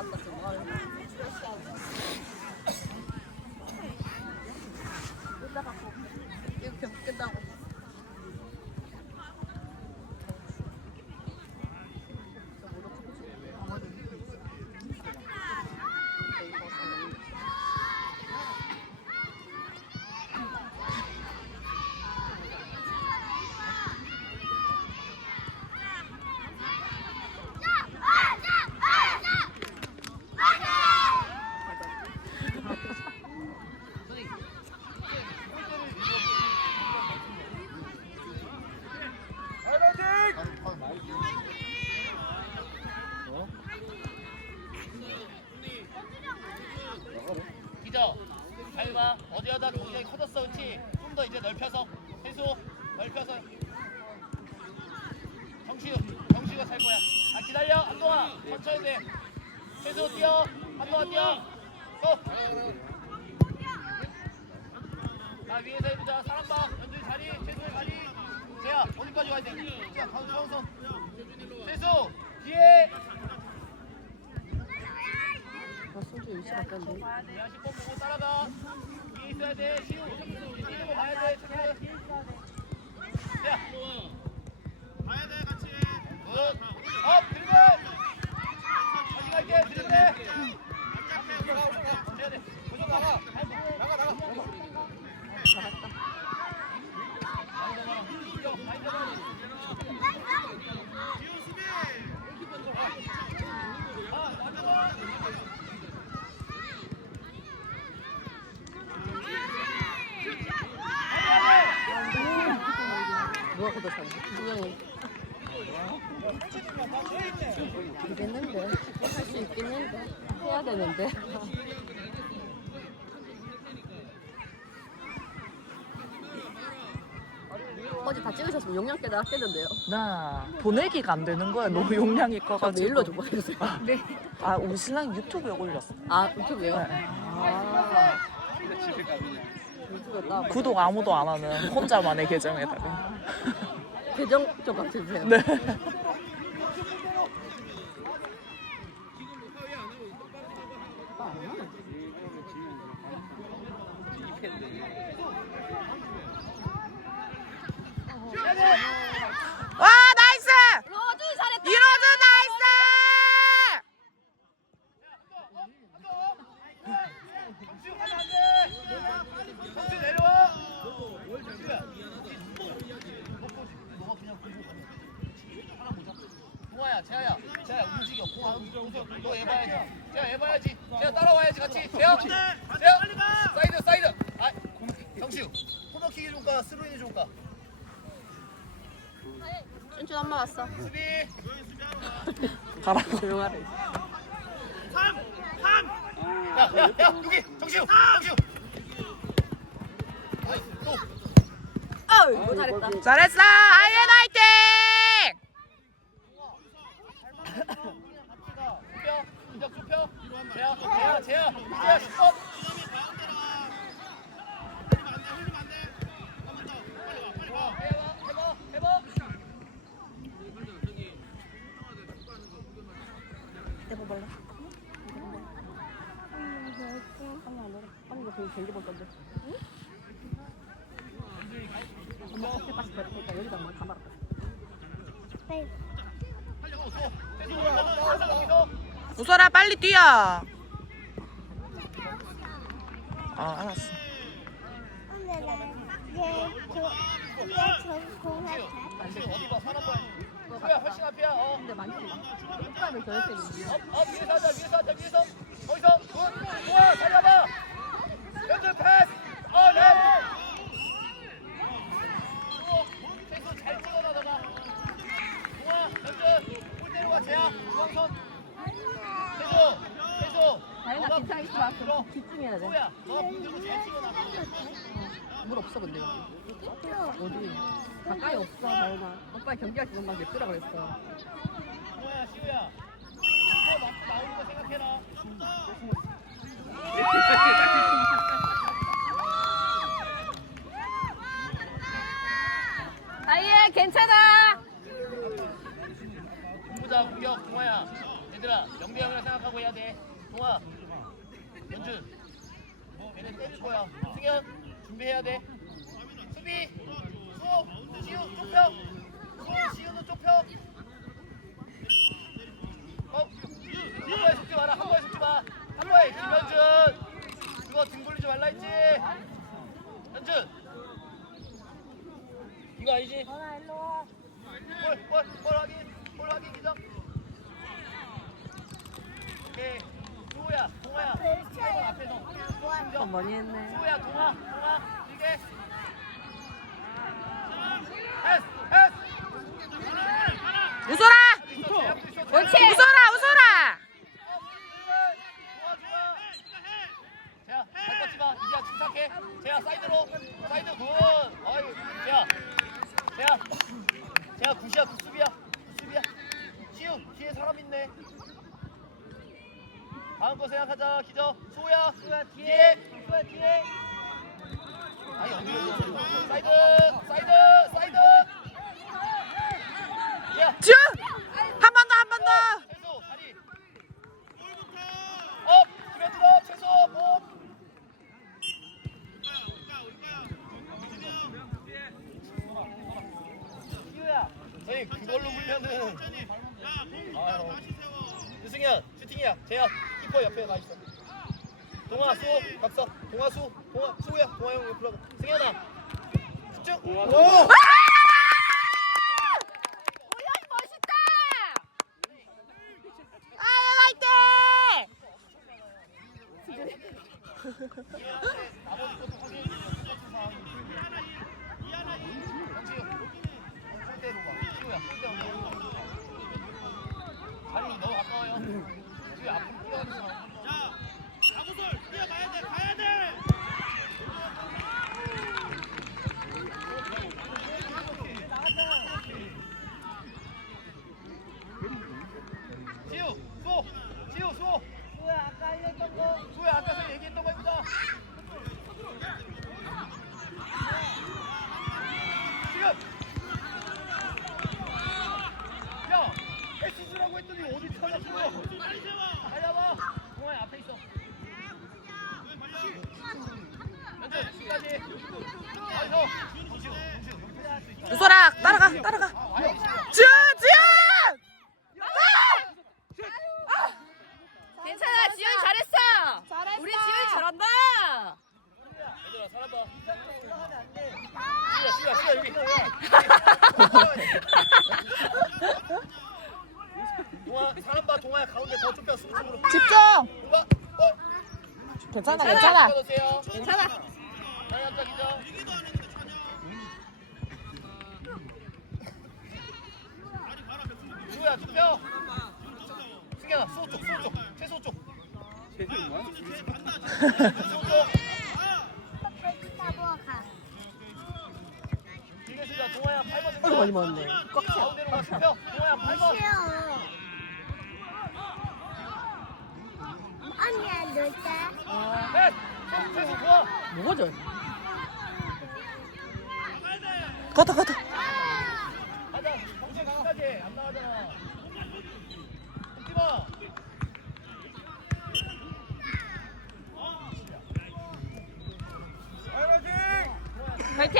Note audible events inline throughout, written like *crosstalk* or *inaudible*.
나왔다 지금. 아유. 이따가 이거 계속 깬다고. 기저 잘봐 어디 하다 굉장히 커졌어 그치 좀 더 이제 넓혀서 해수 넓혀서 정시우 정시우가 살 거야 아 기다려 한동아 천천히 돼 해수 뛰어 한동아 뛰어 또 자, 위에서 해보자. 사람 봐. 연준이 자리, 최수의 자리. 재야, 어디까지 가야 돼? 자, 가운데 가운데. 최수, 뒤에. 아, 소주 위치 바뀌었네. 야, 10번 보고 따라가. 뒤에 있어야 돼. 시우. 뛰는 거 봐야 돼. 체크. 야. 가야 돼 같이. 굿. 업, 드리블. 다시 갈게. 드리 누가 걷어차냐? 분명히. 되겠는데. 할 수 있겠는데. 해야 되는데. 어제 다 찍으셨으면 용량 깨다 깼는데요. 나 보내기가 안 되는 거야. 너무 용량이 저 커가지고. 메일로 좀 보내주세요. 네. 아 우리 신랑 유튜브에 올렸어. 아, 유튜브요? 네. 아. 유튜브에 나 구독 아무도 안 하는 혼자만의 계정에다가. *laughs* 계정 좀 같으세요. 네. 와 나이스! 로즈 잘했다. 이로즈. 동아야, 재아야, 재아야 움직여. 공안 움직여. 너 해봐야지. 재아 해봐야지. 재아 따라와야지 같이. 재아, 재아. 사이드, 사이드. 아, 정시우. 코너킥이 좋을까? 스로인이 좋을까? 춘춘 엄마 왔어. 가라고. 조용하래. 야, 야, 야, 여기 정시우, 정시우. 아우, 잘했다. 잘했어! 아이엔 화이팅! 좁혀, 좁혀. 재야, 재야, 재야. 우설아 빨리 뛰어. 아 알았어. 어. 근데 되는데. 업, 업, 위에서 하자, 위에서 하자, 위에서. 거기서, 굿, 좋아, 살려봐. 연준 패스. 아, 예, 괜찮아 있어 봐. 집중해야 돼. 뭐야? 너 문제고 잘 찍어놔. 물 없어 근데 어디? 가까이 없어 나오나. 오빠 경기할 때막 냅두라 그랬어. 뭐야 시우야? 이거 나오는 거 생각해라. 아예 괜찮아. 보자 공격 동아야. 얘들아 영대 형이라 생각하고 해야 돼. 동아. 준준 얘네 뭐 때릴 거야. 승현 준비해야 돼. 수비 수호 지우. Yeah. *laughs* 쪽, 채소 쪽. 채소 쪽. 밀겠습니다. 동아야 8번. 아이고, 많이 맞네. 꽉 차. 가운데로 가. 펴. 동아야 8번. 언니 안 놀자. 넷. 채소 좋아. 뭐가 저? 가다 가다. 가자. 경쟁 끝까지 안 나가잖아. 뛰어. 파이팅!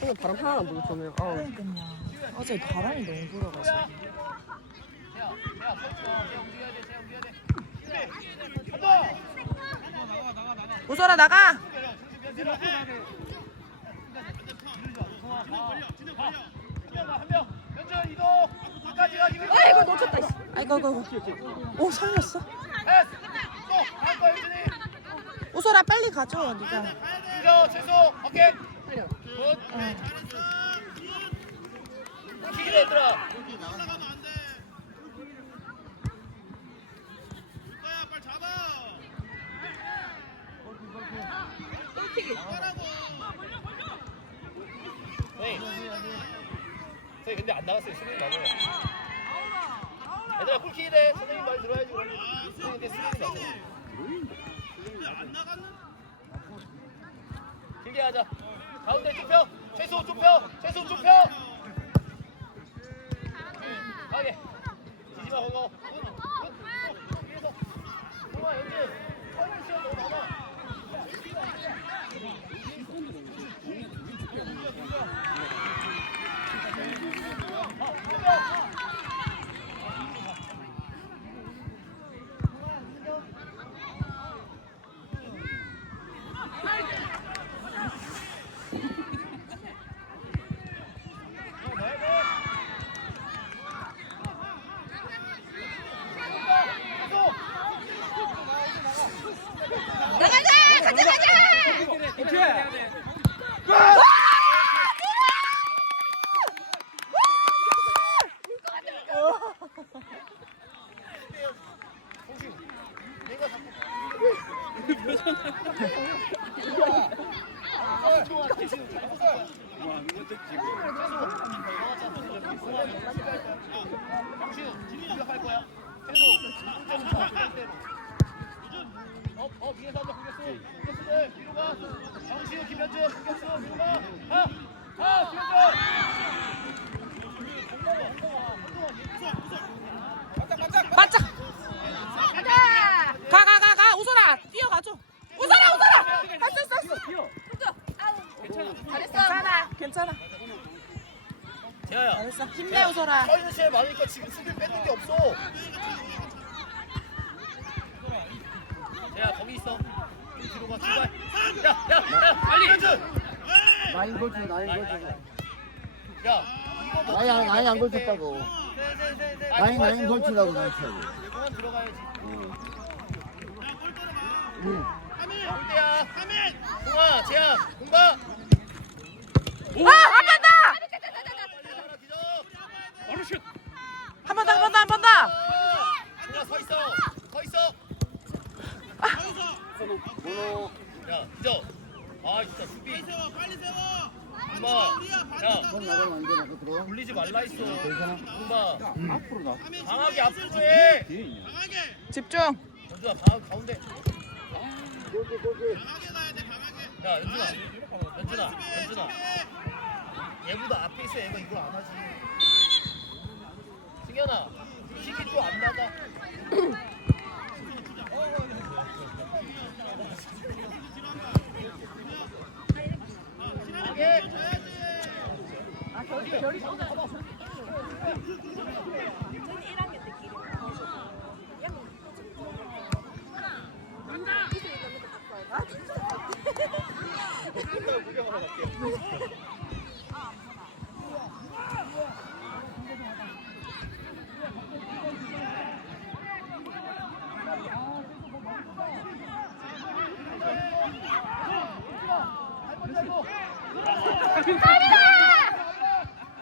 오늘 바람 하나 물었잖아요. 아, 그러니까요. 어제 바람이 너무 불어가지고. 웃어라 나가! 아이고 놓쳤다. 씨. 아이고 아이고. 아이고. 오 살렸어. 우소라 빨리 가줘 네가. 그죠 최소 오케이. 굿. 잘했어. 기기 얘들아. 선생님 근데 안 나갔어요. 수빈이 맞아요. 얘들아 쿨키래. 선생님 말 들어야지 그럼 선생님 근데 수빈이 맞아요. 나갔는 길게 하자. 가운데 좁혀. 최소 좁혀. 최소 좁혀. 가게. 지지마 공고 정시우, 김현준, 공격수, 뒤로 가. 가! 가, 김현준! 맞자. 가자! 가 가 가 가. 우소라 뛰어가줘. 우소라 우소라. 할수 있어. 할수 있어. 잘했어. 괜찮아. 괜찮아. 재하야. 잘했어. 힘내 우소라. 서있는 시간 많으니까 지금 수비 뺏는 게 없어. 재하, 거기 있어. 뒤로 가, 출발. 야, 야, 야, 빨리! 김현준! 나인 걸쳐 나인 걸쳐 야, 이거 뭐 나인 안- 나인 안 걸쳤다고 나인 나인 걸치라고 나한테 그만 들어가야지. 응. 골대야. 동아, 재야. 아, 한번 더. 한 번 더, 한 번 더, 한번 더. 동아 서 있어. 서 있어. 야, 기저. 아, 진짜. 세워 빨리 세워. 엄마. 야, 손 나가면 안 돼, 나가 들어. 돌리지 말라 했어. 엄마. 앞으로 나. 방학이 앞으로 해. 강하게 집중. 연준아, 방학 가운데. 골대, 골대. 강하게 가야 돼 강하게. 야, 연준아. 연준아, 연준아. 얘보다 앞에 있어. 얘가 이걸 안 하지. 승현아, 킥이 또안 나가. *clears throat* 예. 아, 결이, 결이 좋다.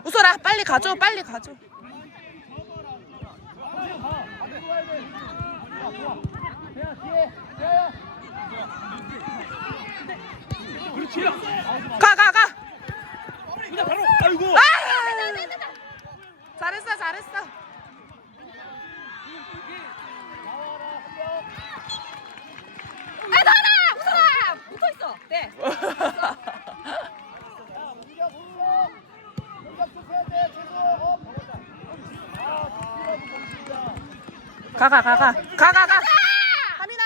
우소라 빨리 가줘. 빨리 가줘. 가, 가, 가. 아! 잘했어, 잘했어. 아, 나나! 웃어라! 붙어 있어. 네. *laughs* 공격 없어. 공격 좀 해야 돼. 최소. 어, 먹었다. 아, 뒤로 공격이다. 가, 가, 가, 가. 가, 가, 가. 하민아.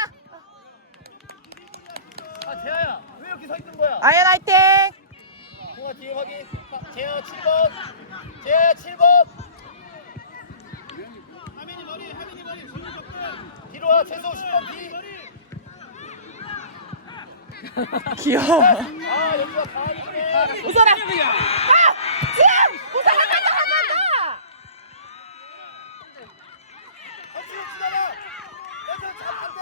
아, 재하야. 왜 이렇게 서 있는 거야? 아연 화이팅. 동아 뒤에 확인. 아, 재하 7번. 재하 7번. 하민이 머리 하민이 머리 지금 접근. 뒤로 와. 최소 10번 뒤. 귀여워. 아, 여기가 강하네. 우소라. 가. 지금 우소라 가자, 한 번 더. 같이 움직여라. 여기서 잘한대.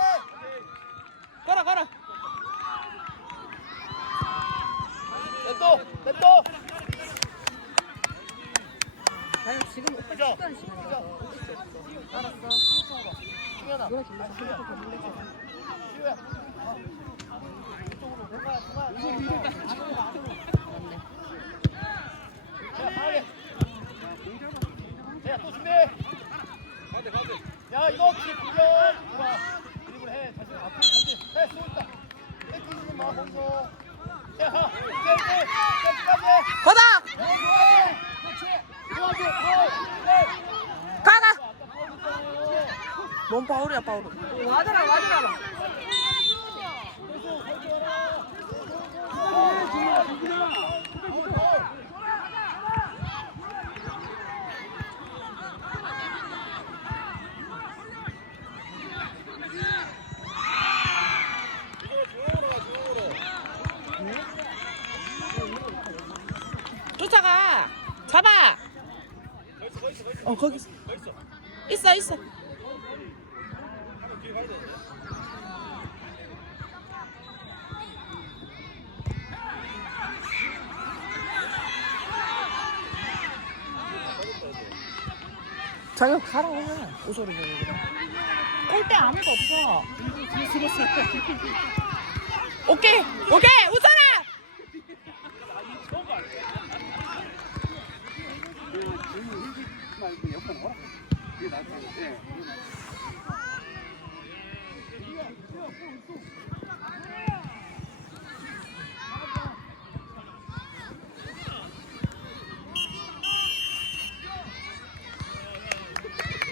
걸어, 걸어. 렛도. 렛도. 과연 지금 오빠 그죠? 시간 지금 알았어. 승현아. 노래 길러서 컴퓨터 좀 내줘. 지우야. 이쪽으로. 동아야, 동아야. 맞네. 자 이거 공격 좋아 드리블 해. 자신 앞으로 전진 해 쏘있다. 땡기지 마 먼저 자 이제 이제 끝까지 거다. 가가! 뭔 파울이야 파울. 와줘라 와줘라. 쫓아가 잡아 어 거기 있어. 있어 있어. 자기 가라 오소리 보고 골대 아무도 없어. 오케이 오케이. 웃어